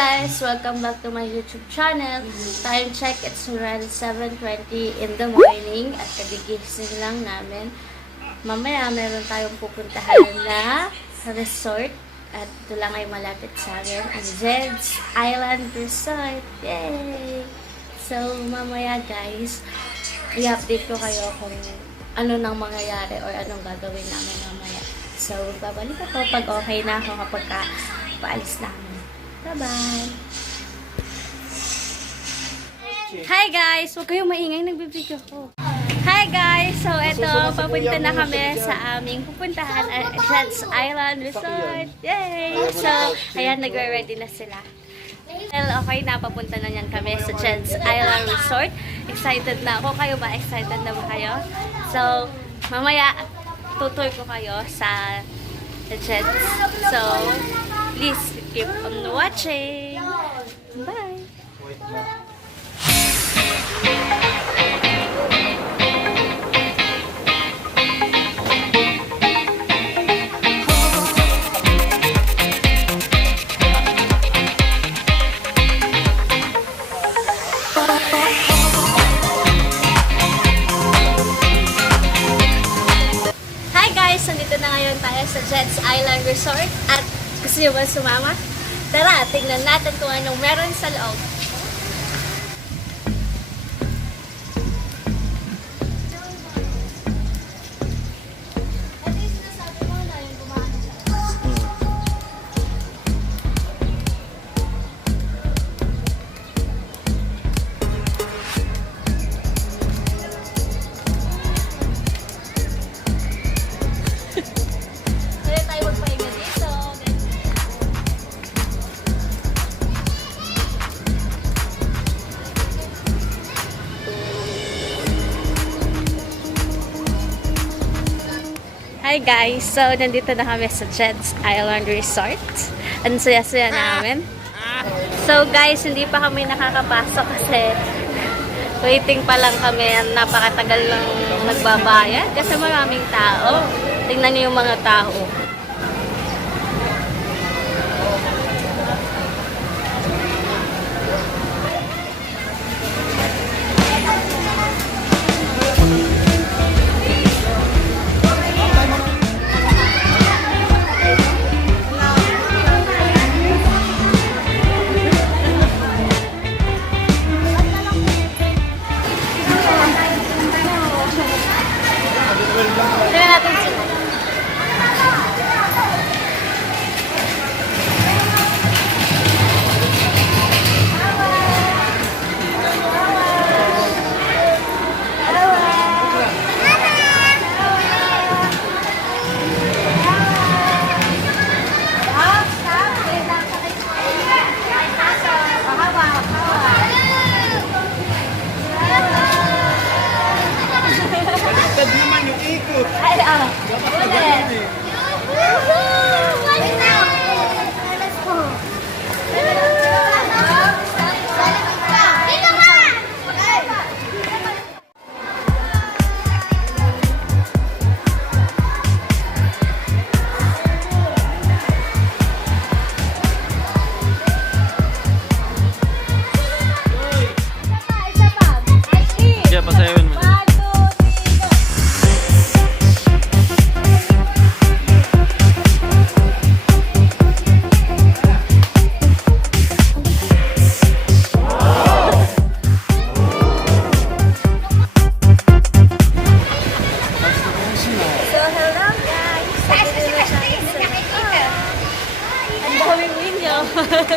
guys! Welcome back to my YouTube channel. Time check, it's around 7:20 in the morning at kagigising lang namin. Mamaya meron tayong pupuntahan na resort at ito lang ay malapit sa amin, ang Jed's Island Resort. Yay! So mamaya guys, i-update ko kayo kung ano nang mangyayari or anong gagawin namin mamaya. So babalik ako pag okay na ako kapag paalis namin. Bye-bye! Hi guys! Huwag kayong maingay, nagbibideo ko. Hi guys! So eto, papunta na kami sa aming pupuntahan at Jed's Island Resort. Yay! So, ayan, nagre-ready na sila. Well, okay na, papunta na yan kami sa Jed's Island Resort. Excited na ako. Kayo ba? Excited na ba kayo? So, mamaya, tutoy ko kayo sa Jed's. So, please keep on watching. Bye! Hi guys! Nandito na ngayon tayo sa Jed's Island Resort at gusto nyo ba sumama? Tara, tingnan natin kung anong meron sa loob. Hi guys! So, nandito na kami sa Jed's Island Resort. Ang saya-saya namin. So guys, hindi pa kami nakakapasok kasi waiting pa lang kami. Napakatagal lang nagbabayad kasi maraming tao. Tingnan niyo yung mga tao. Tingnan natin sila.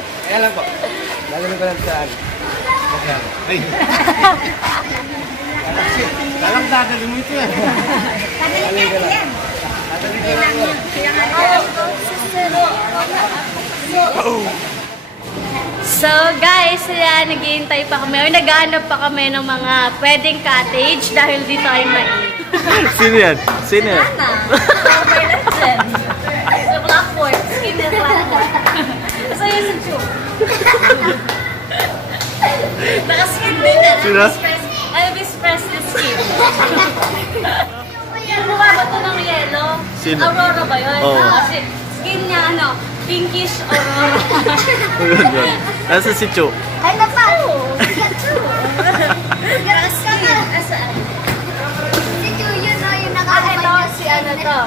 Kaya lang po. Lalagyan ko lang saan. Ay. Dalang dadali mo ito eh. Dadali ko lang. Dadali ko lang. So guys, naghihintay pa kami or naghahanap pa kami ng mga pwedeng cottage dahil dito ay mainit. Sino yan? Sino yan? Over legend. Sa Blackboard. Skin na Blackboard. So yun sa tube. Nakaskin din na. Sino? Elvis Presley skin. Mukha ba ito ng yelo? Sino? Aurora ba yun? Oo. Kasi skin niya pinkish aurora. Nasa si Chu? Ay, napa! Pikachu! Pikachu ka na! Asaan? Si Chu yun o, yung Ito, nakakapag si ano to?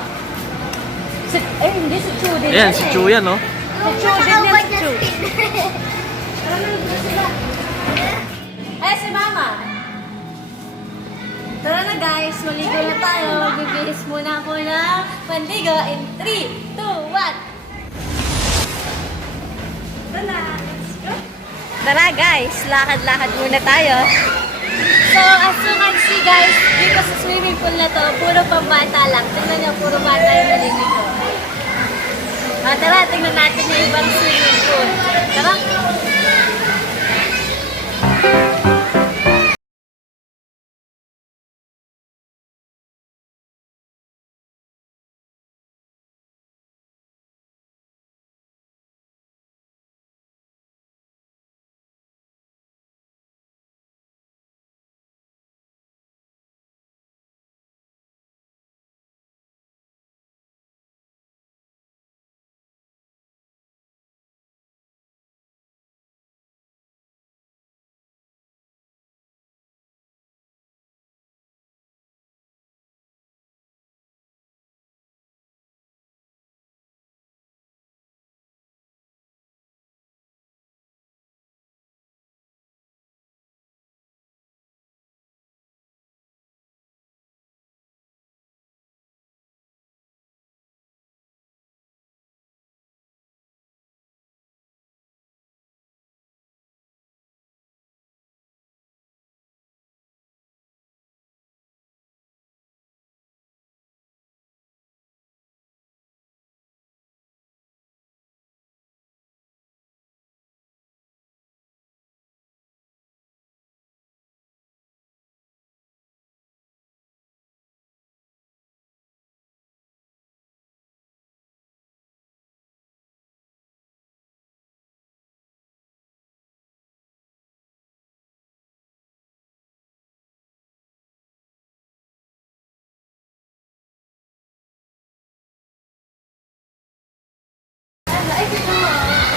Si, eh, hindi si Chu din. Ayan, si Chu yan, no? Yung Chu din yan, nakakapag si Chu. Eh, si Mama. Tara na guys, maligo na tayo. Magbibihis muna ako ng pandigo in 3, 2, 1. Tara guys, lakad-lakad muna tayo. So, as you can see guys, dito sa swimming pool na to, puro pambata lang. Tingnan nyo, puro bata yung naliligo. Tara, tingnan natin yung ibang swimming pool. Tara.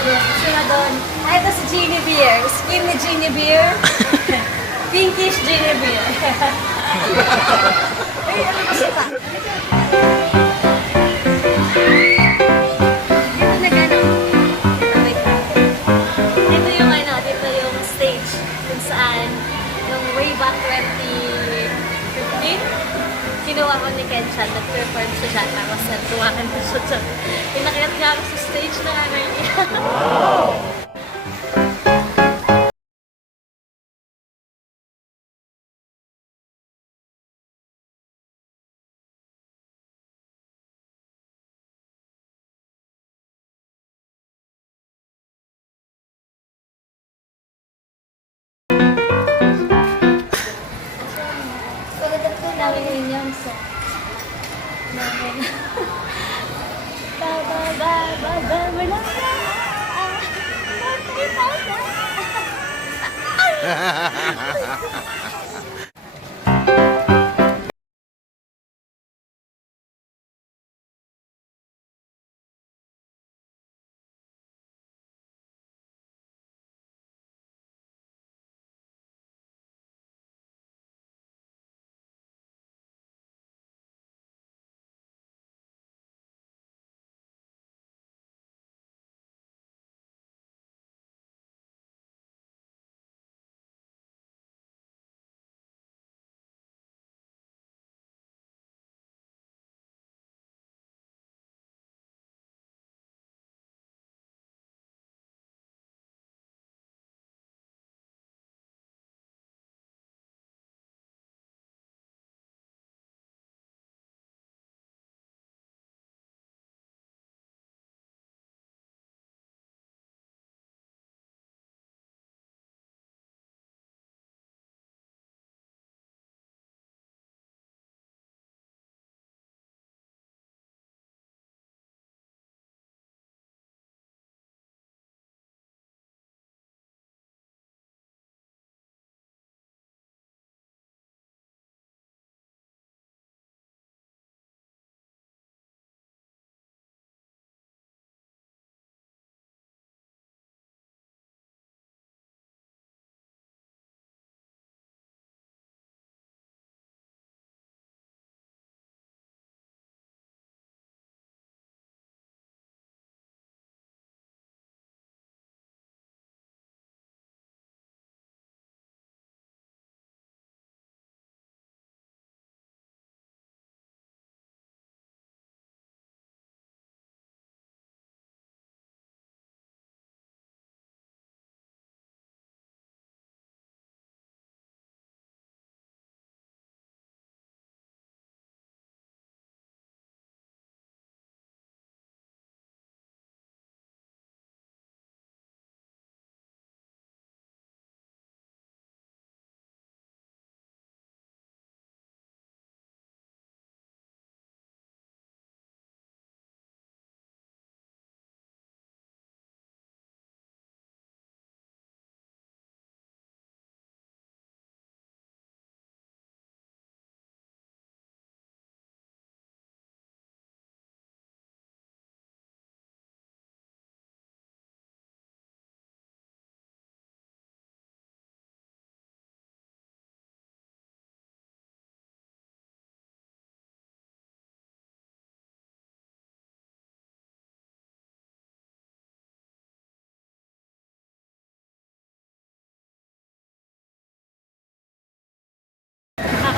Sila doon. Ay, ito si Genie Beer. Skinny Genie Beer. Pinkish Genie Beer. Ay, ano ba siya pa? Dito na gano'n. Wait lang. Dito yung ano, dito yung stage kung saan yung way back 2015 kinuha ko ni Kenshan, nag-perform siya dyan, tapos nagtuwakan ko siya dyan. Pinakiyat niya ako sa stage na ano niya. Dami rin yung so. Ba ba ba ba ba wala na.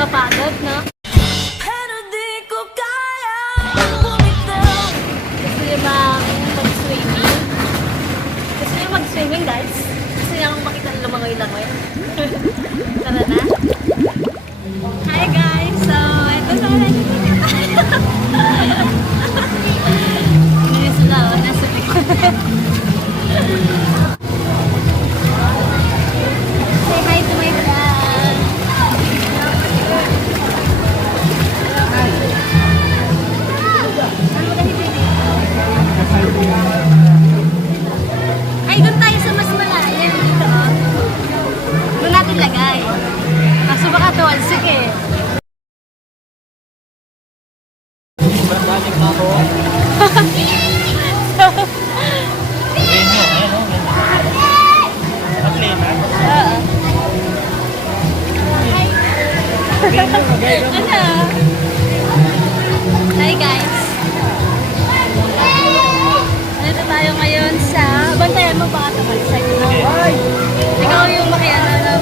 Nakakapagod, no? Pero di ko kaya bumitaw. Gusto niyo bang mag-swimming? Gusto niyo mag-swimming, guys? Gusto niyo akong makita ng lumangoy-langoy? Tara na! Hi, guys! So, ito na. Ngayon sila, nasa likod. Say hi to my friend! Ay, doon tayo sa mas malalim dito. Doon natin lagay. Kaso baka tuwalsik eh. Balik na ako. Ayun mo, ayun o. Maklina. Ano? Hi guys! Nandito tayo ngayon sa... Bantayan mo baka tumalsik, no? Ikaw yung makiano, no?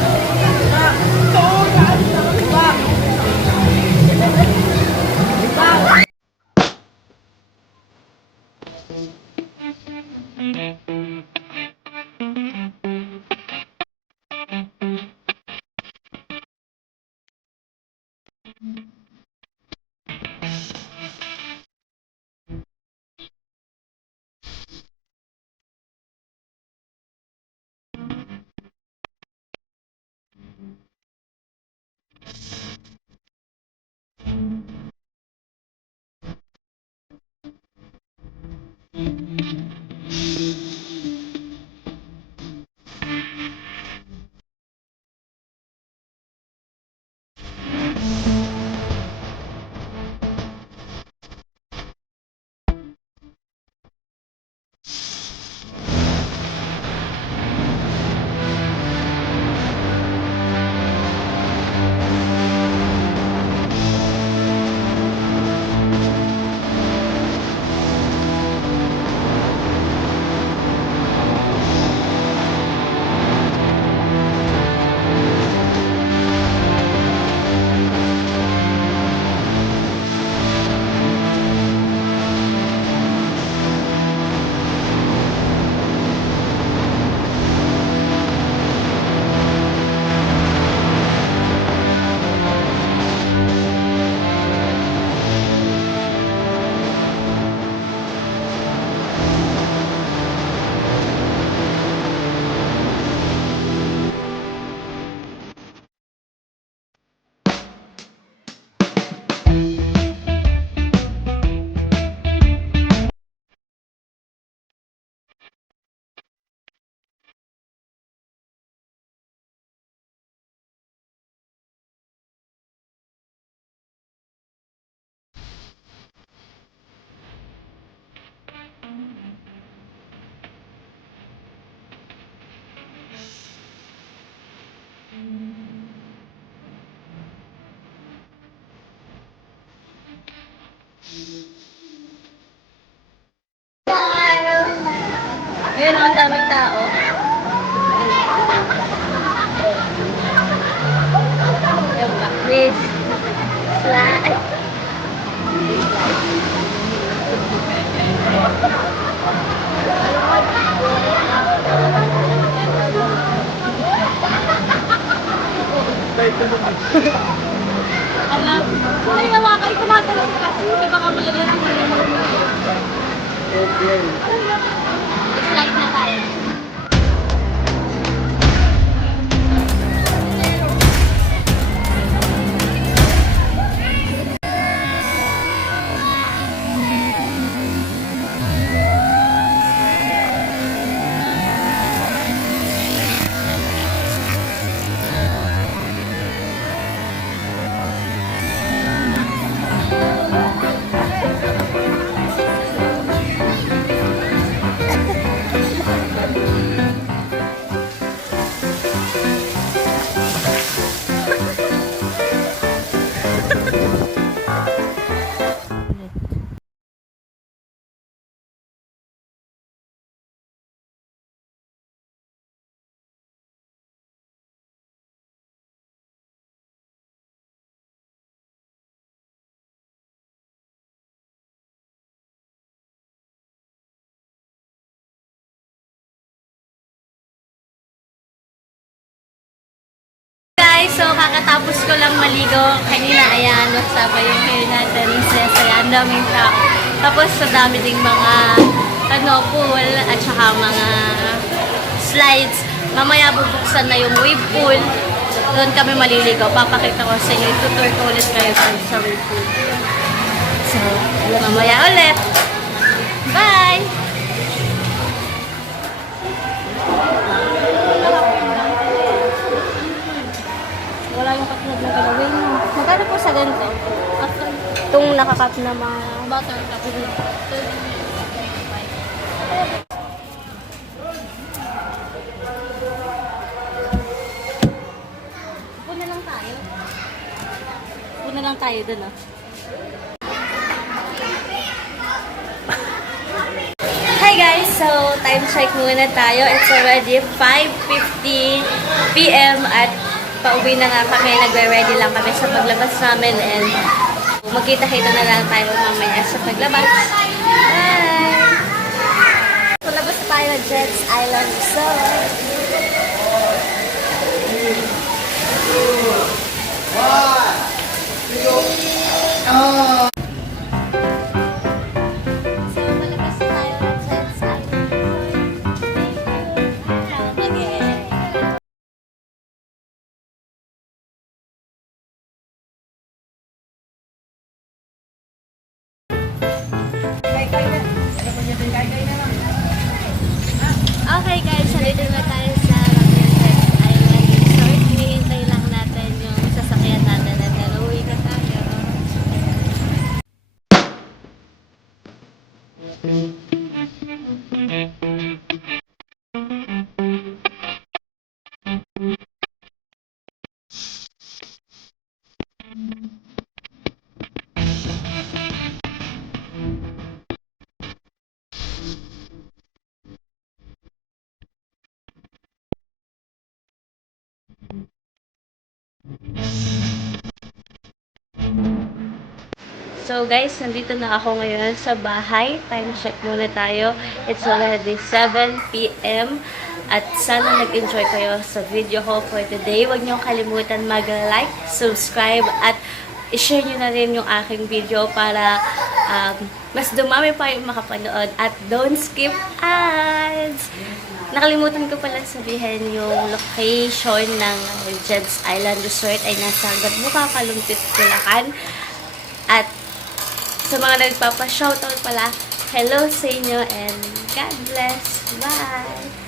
Ngayon ang daming tao. Yung baklis. Slide. Alam. Ay, nawakay tumatalong kasi. Di ba ka malagyan? Slide na tayo. So, kakatapos ko lang maligo kanina. Ayan, kasama yung hair natin. Saya-saya, ang daming tao. Tapos, sa dami ding mga pool at saka mga slides. Mamaya bubuksan na yung wave pool. Doon kami maliligo. Papakita ko sa inyo. Tutur ko ulit kayo sa wave pool. So, mamaya ulit. Bye! Wala yung katulad na gagawin mo. Magkano po sa ganito? Itong nakakat na mga butter cup. Upo na lang tayo. Upo na lang tayo dun, ah. Hi guys! So, time check muna tayo. It's already 5:50 PM at pauwi na nga kami. Nagre-ready lang kami sa paglabas namin and magkita-kita na lang tayo mamaya sa paglabas. Bye! So, labas tayo ng Jed's Island Resort. So, malabas na tayo ng Jed's Island Resort. Again. Okay guys, nandito na tayo sa Jed's Island Resort. Hinihintay lang natin yung sasakyan natin at naluwi na tayo. So guys, nandito na ako ngayon sa bahay. Time check muna tayo. It's already 7 PM. At sana nag-enjoy kayo sa video ko for today. Huwag niyo kalimutan mag-like, subscribe, at i-share niyo na rin yung aking video para mas dumami pa yung makapanood. At don't skip ads! Nakalimutan ko pala sabihin yung location ng Jed's Island Resort ay nasa Gatbuka, Kalumpit, Bulacan. At sa mga nagpapa-shoutout pala, hello sa inyo and God bless. Bye!